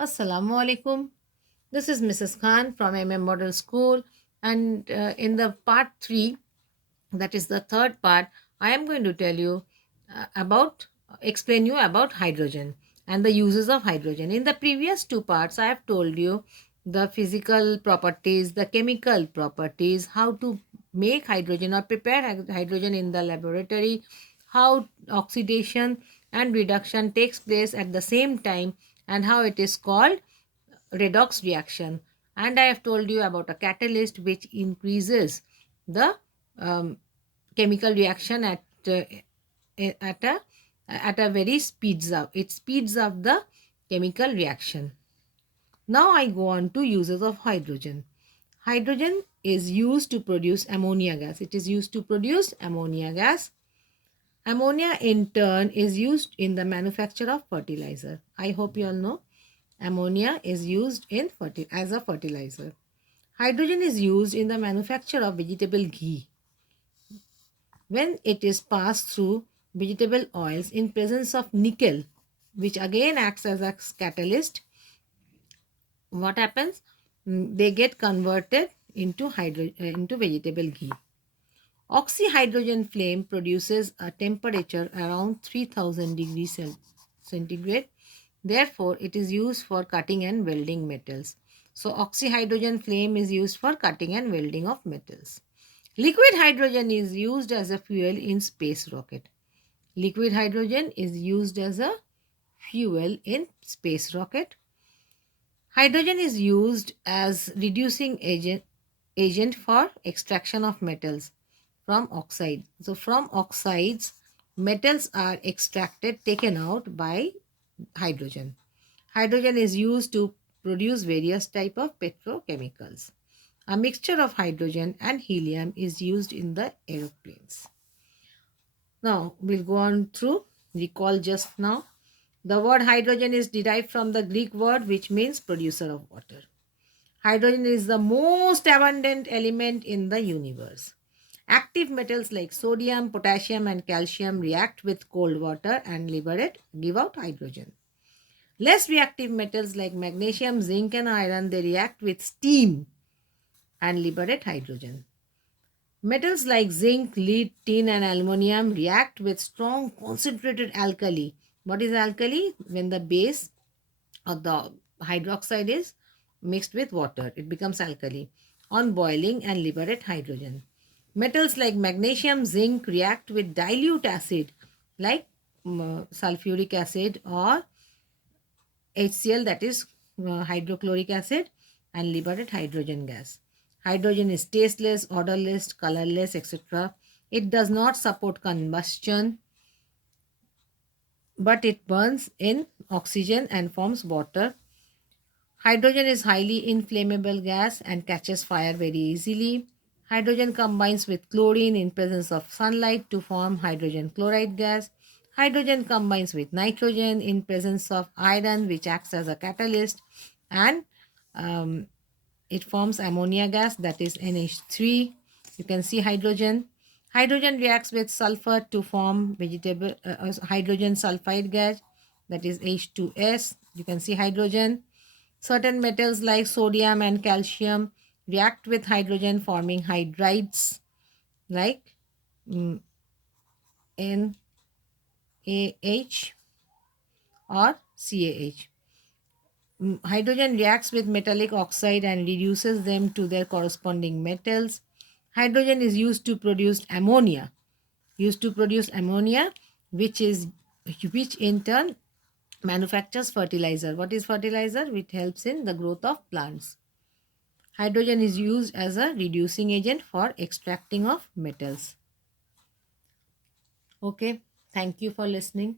Assalamu alaikum. This is Mrs. Khan from Model School, and in the part 3, that is the third part, I am going to tell you explain you about hydrogen and the uses of hydrogen. In the previous two parts, I have told you the physical properties, the chemical properties, how to make hydrogen or prepare hydrogen in the laboratory, how oxidation and reduction takes place at the same time, and how it is called redox reaction. And I have told you about a catalyst which increases the um, chemical reaction at a very speeds up. It speeds up the chemical reaction. Now I go on to uses of hydrogen. Hydrogen is used to produce ammonia gas. It is used to produce ammonia gas. Ammonia in turn is used in the manufacture of fertilizer. I hope you all know ammonia is used as a fertilizer. Hydrogen is used in the manufacture of vegetable ghee. When it is passed through vegetable oils in presence of nickel, which again acts as a catalyst, what happens? They get converted into vegetable ghee. Oxyhydrogen flame produces a temperature around 3000 degrees centigrade. Therefore, it is used for cutting and welding metals. So, oxyhydrogen flame is used for cutting and welding of metals. Liquid hydrogen is used as a fuel in space rocket. Liquid hydrogen is used as a fuel in space rocket. Hydrogen is used as reducing agent for extraction of metals from oxide. So from oxides, metals are extracted, taken out by hydrogen. Hydrogen is used to produce various type of petrochemicals. A mixture of hydrogen and helium is used in the aeroplanes. Now we'll go on through recall just now. The word hydrogen is derived from the Greek word which means producer of water. Hydrogen is the most abundant element in the universe. Active metals like sodium, potassium, and calcium react with cold water and give out hydrogen. Less reactive metals like magnesium, zinc, and iron, they react with steam and liberate hydrogen. Metals like zinc, lead, tin, and aluminum react with strong concentrated alkali. What is alkali? When the base of the hydroxide is mixed with water, it becomes alkali on boiling and liberate hydrogen. Metals like magnesium, zinc react with dilute acid like sulfuric acid or HCl, that is hydrochloric acid, and liberate hydrogen gas. Hydrogen is tasteless, odorless, colorless, etc. It does not support combustion, but it burns in oxygen and forms water. Hydrogen is highly inflammable gas and catches fire very easily. Hydrogen combines with chlorine in presence of sunlight to form hydrogen chloride gas. Hydrogen combines with nitrogen in presence of iron, which acts as a catalyst, and um, it forms ammonia gas, that is NH3. You can see hydrogen. Hydrogen reacts with sulfur to form hydrogen sulfide gas, that is H2S. You can see hydrogen. Certain metals like sodium and calcium react with hydrogen forming hydrides like NaH or CaH. Hydrogen reacts with metallic oxide and reduces them to their corresponding metals. Hydrogen is used to produce ammonia, which in turn manufactures fertilizer. What is fertilizer? Which helps in the growth of plants. Hydrogen is used as a reducing agent for extracting of metals. Okay, thank you for listening.